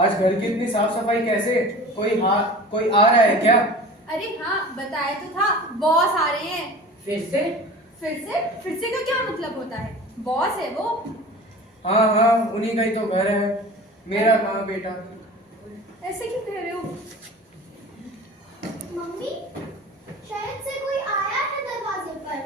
आज घर की इतनी साफ सफाई कैसे? कोई आ रहा है क्या? अरे हाँ, बताया तो था, बॉस आ रहे हैं। फिर से? फिर से का क्या मतलब होता है? बॉस है वो। हाँ हाँ, उन्हीं का ही तो घर है। मेरा कहाँ बेटा? ऐसे क्यों कह रहे हो? मम्मी, शायद से कोई आया है दरवाजे पर।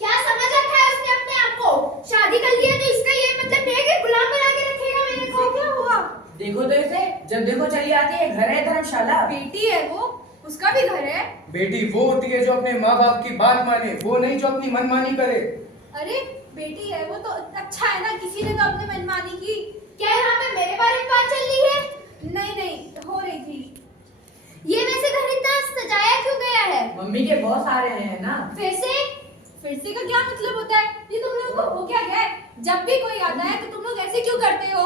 क्या समझ रखा है उसने अपने आप को? शादी कर लिया तो इसका ये मतलब नहीं है कि गुलाम बना के रखेगा मेरे को। क्या हुआ? देखो तो इसे, जब देखो चली आती है। घर है धर्मशाला। बेटी है वो, उसका भी घर है। बेटी वो होती है जो अपने माँ बाप की बात माने, वो नहीं जो अपनी मनमानी करे। अरे बेटी है वो तो अच्छा है ना, किसी ने तो अपने मनमानी की। क्या यहाँ पे मेरे बारे में बात चल रही है? नहीं, हो रही थी। ये वैसे घर इतना सजाया क्यों गया है? मम्मी के बॉस आ रहे हैं ना। फिर से का क्या मतलब होता है? ये तुम लोगों को हो क्या गया है? जब भी कोई आता है तो तुम लोग ऐसे क्यों करते हो?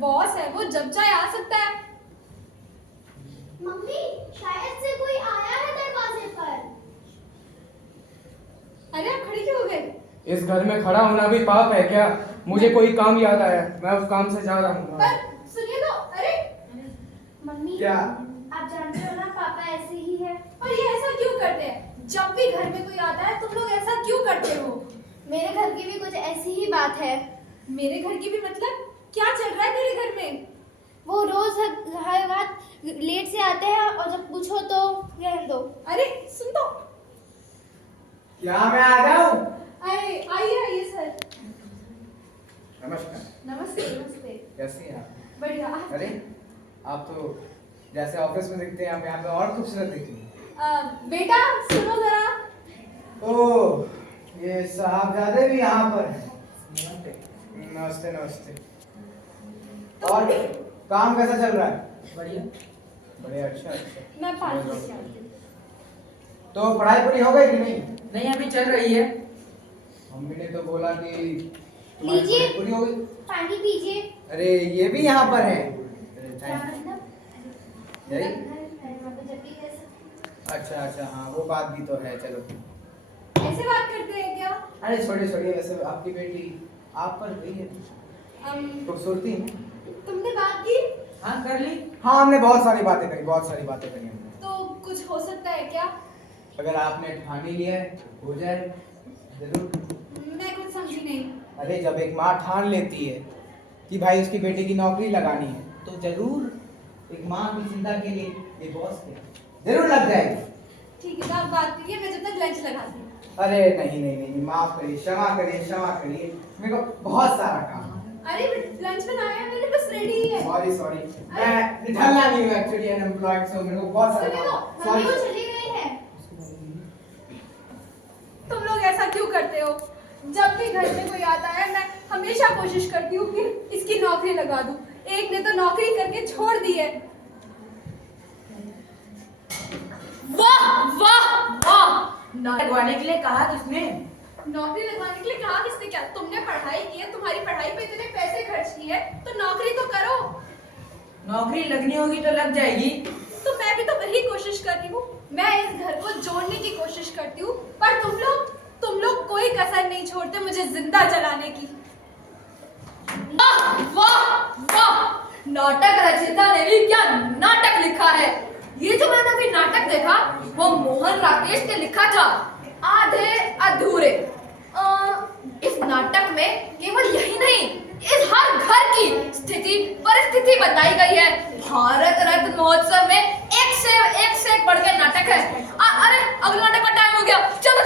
बॉस है वो, जब चाहे आ सकता है। मम्मी, शायद से कोई आया है दरवाजे पर। अरे आप खड़ी क्यों हो गए? इस घर में खड़ा होना भी पाप है क्या? मुझे कोई काम याद आया, मैं उस काम से जा रहा हूँ। पर सुनिए तो। अरे मम्मी, क्या? आप जानते हो ना पापा ऐसे ही है। और ये ऐसा क्यों करते हैं? जब भी घर में कोई आता है तुम लोग ऐसा क्यों करते हो? मेरे घर की भी कुछ ऐसी ही बात है। मेरे घर की भी मतलब? क्या चल रहा है तेरे घर में? वो रोज हर रात लेट से आते हैं और जब पूछो तो रहने दो। अरे सुन तो। क्या मैं आ जाऊँ? अरे आइए सर। नमस्कार। नमस्ते। कैसी हैं आप? बढ़िया। अरे आप तो जैसे ऑफिस में दिखते हैं, आप यहाँ पे और खूबसूरत दिखती हैं। बेटा सुनो जरा। ओह, ये साहबजादे भी यहाँ पर हैं। नमस्ते नमस्ते। और काम कैसा चल रहा है? बढ़िया। बढ़िया। अच्छा। मैं पानी लेके आती हूँ। तो पढ़ाई पूरी हो गई कि नहीं? नहीं, अभी चल रही है। मम्मी ने तो बोला कि तुम्हारी लीजिए। पढ़ाई पूरी हो गई। पानी पीजिए। अरे ये भी यहाँ पर है। क्या मतलब? यही? यहाँ पे जब भी रह सकते। अच्छा, हाँ वो बात भी तो है। चलो ऐसे बात करते हैं क्या? अरे छोड़िए। वैसे आपकी बेटी आप पर गई है, खूबसूरती है। तुमने बात की? हाँ, कर ली। हाँ, हमने बहुत सारी बातें करी हमने। तो कुछ हो सकता है क्या? अगर आपने ठान ही लिया है हो जाए जरूर। मैं कुछ समझी नहीं। अरे जब एक माँ ठान लेती है कि भाई उसकी बेटी की नौकरी लगानी है तो जरूर एक माँ की चिंता के लिए ये बॉस के जरूर लग जाएगी। ठीक है तो आप बात करिए, मैं जब तक लंच लगाती हूँ। अरे नहीं, माफ करिए, क्षमा करिए, मेरे को बहुत सारा काम है। अरे लंच बनाया है मैंने, बस रेडी ही है। सॉरी, मैं निठल्ला नहीं हूँ एक्चुअली, अनएम्प्लॉयड, सो मेरे को बहुत सारा सुनिए काम तो, है। मम्मी वो सॉरी। चली गई है। तुम लोग ऐसा क्यों करते हो? जब भी घर में कोई आता है मैं हमेशा कोशिश करती हूँ कि इसकी नौकरी लगा दूं। एक ने तो नौकरी करके छोड़ दी है। वाह! लगवाने के लिए कहा किसने? नौकरी लगवाने के लिए कहा किसने? क्या तुमने पढ़ाई की है? तुम्हारी पढ़ाई पे इतने पैसे खर्च किए, तो नौकरी तो करो। नौकरी लगनी होगी तो लग जाएगी। तो मैं भी तो वही कोशिश कर रही हूँ। मैं इस घर को जोड़ने की कोशिश करती हूँ, पर तुम लोग कोई कसर नहीं छोड़ते मुझे जिंदा जलाने की। वाह! नाटक रचयिता ने भी क्या नाटक लिखा है। ये जो मैंने अभी नाटक देखा वो मोहन राकेश ने लिखा था, आधे अधूरे। इस नाटक में केवल यही नहीं, इस हर घर की परिस्थिति बताई गई है। भारत रत्न महोत्सव में एक से एक बढ़ के नाटक है। अरे अगला नाटक का टाइम हो गया, चलो।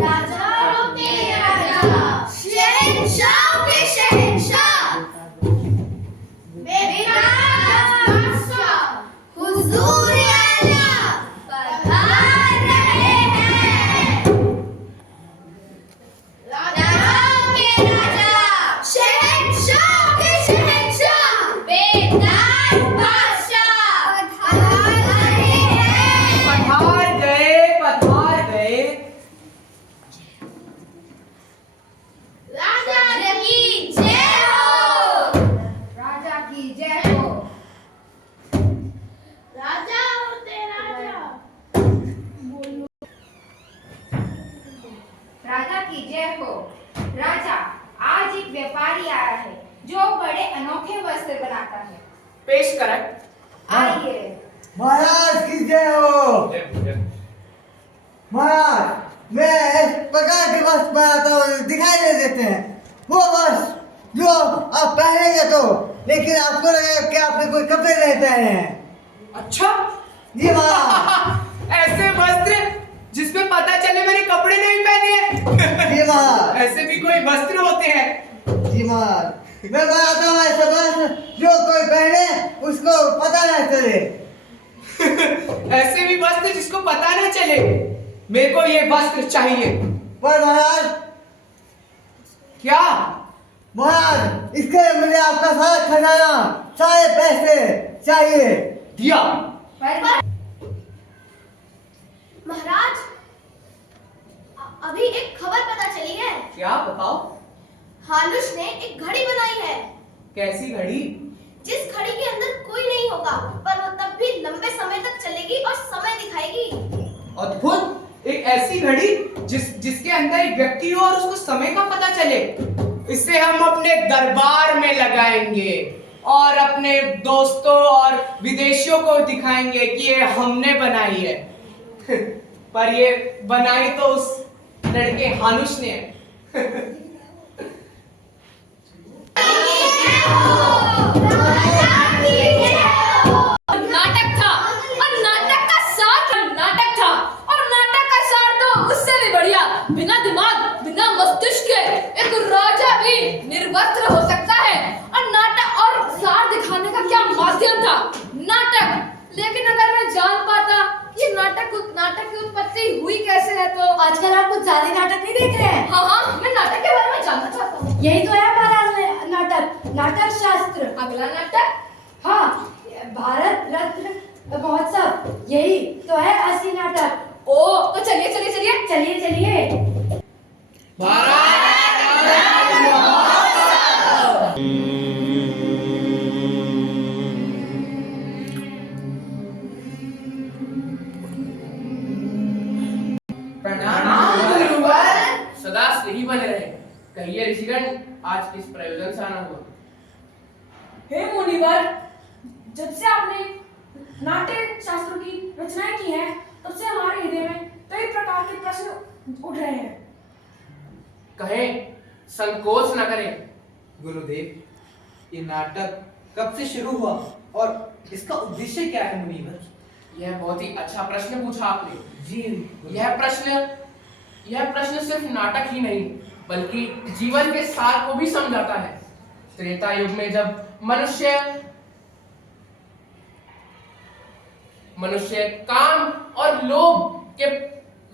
राजाओं के राजा, शहंशाह के शहंशाह, बेताज बादशाह, हुजूर आला पधार रहे हैं। राजाओं के राजा, शहंशाह के शहंशाह, बेताज बादशाह पधार रहे हैं। व्यापारी आया है जो बड़े अनोखे वस्त्र बनाता है। पेश करें। आइए। महाराज की जय हो। महाराज, मैं इस प्रकार के वस्त्र बनाता हूँ, दिखाई नहीं देते हैं। वो वस्त्र जो आप पहनेंगे तो, लेकिन आपको लगेगा कि आपने कोई कपड़े नहीं पहने हैं। अच्छा जी महाराज। ऐसे वस्त्र जिसमें पता चले मैंने कपड़े नहीं पहने हैं। जी महाराज। ऐसे भी कोई वस्त्र होते हैं। जी महाराज, मैं बनाता हूँ ऐसे वस्त्र जो कोई पहने उसको पता नहीं चले। ऐसे भी वस्त्र जिसको पता न चले। मेरे को ये वस्त्र चाहिए। पर महाराज, क्या? महाराज, इसके लिए मुझे आपका सारा खजाना, सारे पैसे चाहिए। दिया। महाराज, अभी एक खबर पता चली है। क्या? बताओ। हालुश ने एक घड़ी बनाई है। कैसी घड़ी? जिस घड़ी के अंदर कोई नहीं होगा, पर वो तब भी लंबे समय तक चलेगी और समय दिखाएगी। अद्भुत। एक ऐसी घड़ी जिसके अंदर एक व्यक्ति हो और उसको समय का पता चले। इसे हम अपने दरबार में लगाएंगे और अपने दोस्तों और विदेशियों को दिखाएंगे कि ये हमने बनाई है। पर ये बनाई तो उस लड़के हानुश ने है। नाटक था और नाटक का सार नाटक था और नाटक का सार तो उससे भी बढ़िया। बिना दिमाग, बिना मस्तिष्क के एक राजा भी निर्वस्त्र हो सकता है। और नाटक और सार दिखाने का क्या माध्यम था? नाटक। लेकिन अगर मैं जान पाता ये नाटक की उत्पत्ति हुई कैसे है तो। आजकल आप कुछ ज्यादा नाटक नहीं देख रहे हैं? हाँ, मैं नाटक के बारे में जानना चाहता हूँ। यही तो है हमारा नाटक शास्त्र। अगला नाटक? हाँ, भारत रत्न महोत्सव, यही तो है असली नाटक। ओ, तो चलिए चलिए चलिए चलिए चलिए। सदा यही बने रहे। कहिए ऋषिगण, आज किस प्रयोजन से आना हुआ? हे मुनिवर, जब से आपने नाट्य शास्त्र की रचनाएं की हैं, तब से हमारे हृदय में कई प्रकार के प्रश्न उठ रहे हैं। कहें, संकोच न करें। गुरुदेव, ये नाटक कब से शुरू हुआ और इसका उद्देश्य क्या है मुनिवर? यह बहुत ही अच्छा प्रश्न पूछा आपने। जी। यह प्रश्न सिर्फ नाटक ही नहीं बल्कि जीवन के सार को भी समझाता है। त्रेता युग में जब मनुष्य काम और लोभ के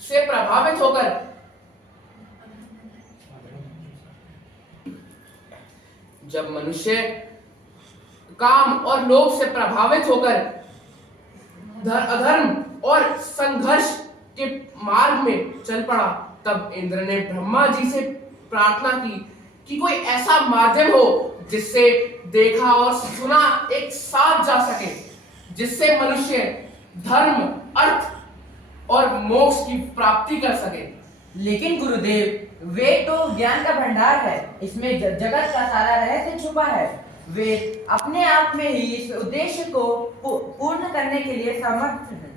से प्रभावित होकर अधर्म और संघर्ष के मार्ग में चल पड़ा, तब इंद्र ने ब्रह्मा जी से प्रार्थना की कि कोई ऐसा माध्यम हो जिससे देखा और सुना एक साथ जा सके, जिससे मनुष्य धर्म, अर्थ और मोक्ष की प्राप्ति कर सके। लेकिन गुरुदेव, वेद तो ज्ञान का भंडार है। इसमें जगत का सारा रहस्य छुपा है। वेद अपने आप में ही इस उद्देश्य को पूर्ण करने के लिए समर्थ है।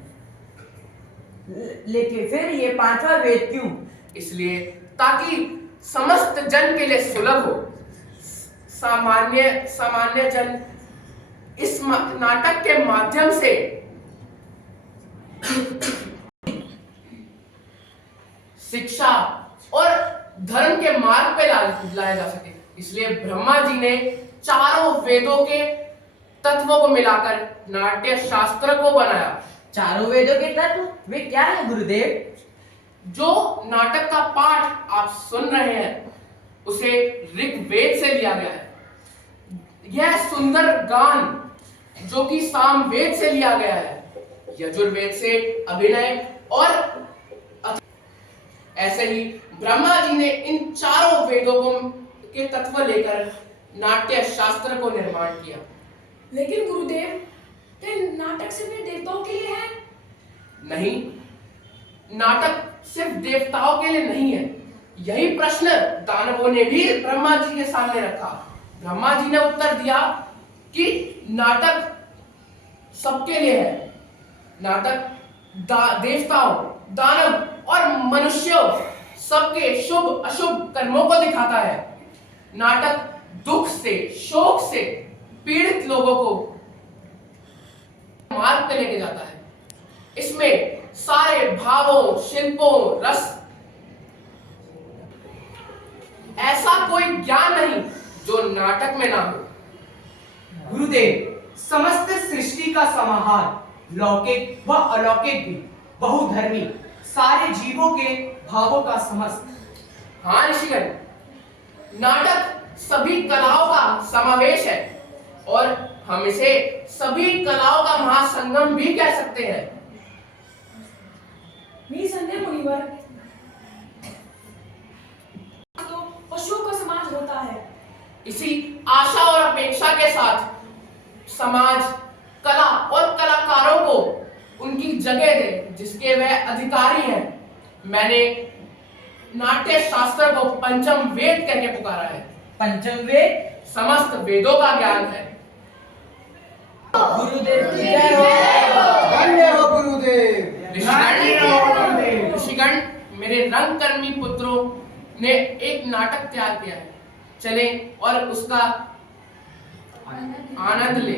लेकिन फिर ये पांचवा वेद क्यों? इसलिए ताकि समस्त जन के लिए सुलभ हो। सामान्य जन इस नाटक के माध्यम से शिक्षा और धर्म के मार्ग पे लाया जा सके। इसलिए ब्रह्मा जी ने चारों वेदों के तत्वों को मिलाकर नाट्य शास्त्र को बनाया। चारों वेदों के तत्व वे क्या है गुरुदेव? जो नाटक का पाठ आप सुन रहे हैं उसे ऋग्वेद से लिया गया है। यह सुंदर गान जो कि सामवेद से लिया गया है, यजुर्वेद से अभिनय और ऐसे ही ब्रह्मा जी ने इन चारों वेदों के तत्व लेकर नाट्य शास्त्र को निर्माण किया। लेकिन गुरुदेव, तो नाटक सिर्फ देवताओं के लिए है? नहीं, नाटक सिर्फ देवताओं के लिए नहीं है। यही प्रश्न दानवों ने भी ब्रह्मा जी के सामने रखा। ब्रह्मा जी ने उत्तर दिया कि नाटक सबके लिए है। नाटक देवताओं, दानव और मनुष्यों सबके शुभ अशुभ कर्मों को दिखाता है। नाटक दुख से, शोक से पीड़ित लोगों को मार्ग पे लेके जाता है। इसमें सारे भावों, शिल्पों, रस, ऐसा कोई ज्ञान नहीं जो नाटक में ना हो। गुरुदेव, समस्त सृष्टि का समाहार, लौकिक व अलौकिक भी, बहुधर्मी, सारे जीवों के भावों का समस्त। हाँ ऋषिगण, नाटक सभी कलाओं का समावेश है और हम इसे सभी कलाओं का महासंगम भी कह सकते हैं। निसंदेह मुनिवर, तो पशुओं का समाज होता है। इसी आशा और अपेक्षा के साथ समाज कला और कलाकारों को उनकी जगह दे जिसके वह अधिकारी हैं। मैंने नाट्य शास्त्र को पंचम वेद कहकर पुकारा है। पंचम वेद समस्त वेदों का ज्ञान है। गुरुदेव की जय हो। धन्य हो गुरुदेव। ऋषिगण, मेरे रंगकर्मी पुत्रों ने एक नाटक तैयार किया है। चले और उसका आनंद ले।